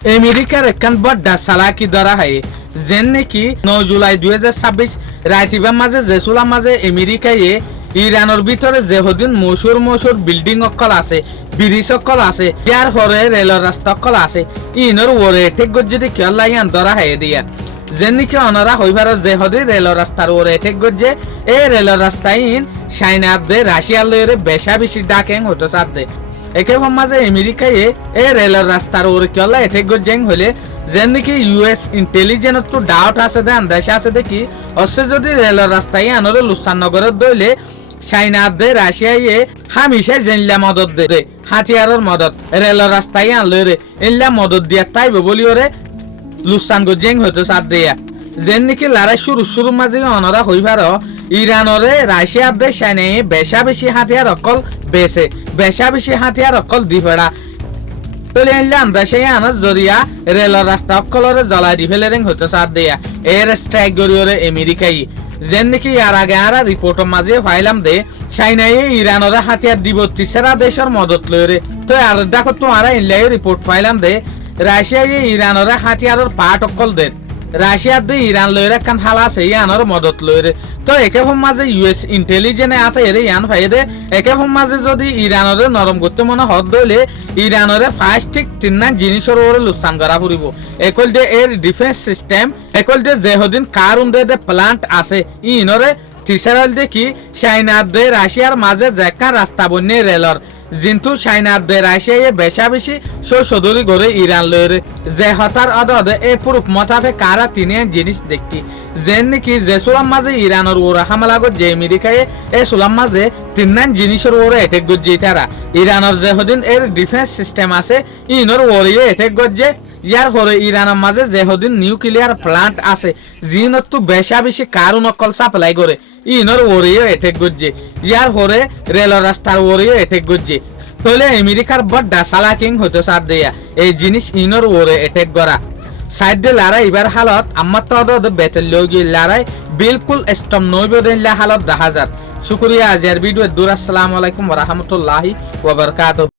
আমেরিকার একখান বড্ডা চালাকি ধরা হয় যেন নাকি 9 জুলাই 2026 রাইতিবার মাঝে জেসুলার মাঝে আমেরিকায় ইরানের ভিতরে যেহদিন মশুর বিল্ডিং অকল আছে ব্রিজ অকল আছে ইয়ার হরে রেলের রাস্তা অকল আছে ইনর ওরে ঠিক যদি কেউ লাগান ধরা হয় দিয়া যেন নাকি অনরা হইবার যেহদি রেলের রাস্তার ওরে ঠিক গজ্জে এই রেলের রাস্তায় ইন চাইনার দে রাশিয়ার লয়ের বেশা বেশি ডাকেন হতো সাথ দে একে মাঝে আমেরিকায় এই রেলের রাস্তার ওরে কেলা এঠে গজ্জেং হলে যেন নাকি ইউএস ইন্টেলিজেন্স তো ডাউট আছে দে আন্দাজ আছে দেখি অবশ্য যদি রেলের রাস্তায় আনরে লুসাননগরের দইলে চাইনার দে রাশিয়ায় হামিশা জেনলা মদত দে হাতিয়ারের মদত রেলের রাস্তায় আনলে রে এল্লা মদত দিয়া তাইব বলি ওরে লুসান গজ্জেং হতো সাথ দিয়া যেন নাকি লড়াই শুরু মাঝে অনরা হইবার ইরানরে রাশিয়ার দেশ চাইনায় বেশা বেশি হাতিয়ার অকল বেশা বেশি হাতিয়ার অকল দি ফেড়া তলে আনলে আন্দাজে আনার জরিয়া রেলের রাস্তা অকলরে জ্বলাই দি ফেলে রেং হতো সাথ দিয়া এর স্ট্রাইক গরিয়রে আমেরিকাই যেন নাকি আর আগে আরা রিপোর্টের মাঝে ফাইলাম দে চাইনায় ইরানরে হাতিয়ার দিব তিসরা দেশের মদত লইরে তো আর দেখো তোমারা ইনলাই রিপোর্ট ফাইলাম দে রাশিয়ায় ইরানরে হাতিয়ারের পাট অকল দে রাশিয়ার দিয়ে ইরান লইরে একখান হালা আছে ইয়ানোর মদত লইরে তো একে মাঝে ইউএস ইন্টেলিজেন্স আছে এর ইয়ান ফাইদে একে মাঝে যদি ইরানরে নরম করতে মনে হদ দইলে ইরানরে ফার্স্ট ঠিক তিন জিনিসের ওরে লুসান করা ফুরিব একল যে এর ডিফেন্স সিস্টেম একল যে যেহদিন কারুন দে প্লান্ট আছে ইনরে তিসারাল দেখি চাইনার দে রাশিয়ার মাঝে যেখান রাস্তা বন্যে রেলর কিন্তু চাইনার দে রাশিয়ায় বেশা বেশি সদরি করে ইরান লইরে যে হতার অদে এই পুরুষ মতাফে কারা তিনি জিনিস দেখি যেন নাকি যে সুলাম মাঝে ইরানের ওরা হামলা যে আমেরিকায় এই সুলাম মাঝে তিন জিনিসের ওরে এটেক গজ্জে তারা ইরানের যে হদিন এর ডিফেন্স সিস্টেম আছে ইনর ওরিয়ে এটেক গজ্জে ইয়ার পরে ইরানের মাঝে যে হদিন নিউক্লিয়ার প্লান্ট আছে জিনত তো বেশা বেশি কারণ অকল সাপ্লাই করে ইনর ওরিয়ে এটেক গজ্জে ইয়ার পরে রেল রাস্তার ওরিয়ে এটেক গজ্জে তাহলে আমেরিকার বড্ডা চালাকিং হতো সাথ দেয়া এই জিনিস ইনর ওরে এটেক করা সাইড দিয়ে লড়াই এবার হালত আমার তো বেতন লোগি লড়াই বিলকুল স্টপ নইব দিন হালত 10,000 শুক্রিয়া আজের ভিডিও দূর আসসালামু আলাইকুম ওয়া রাহমাতুল্লাহি ওয়া বারাকাতুহু।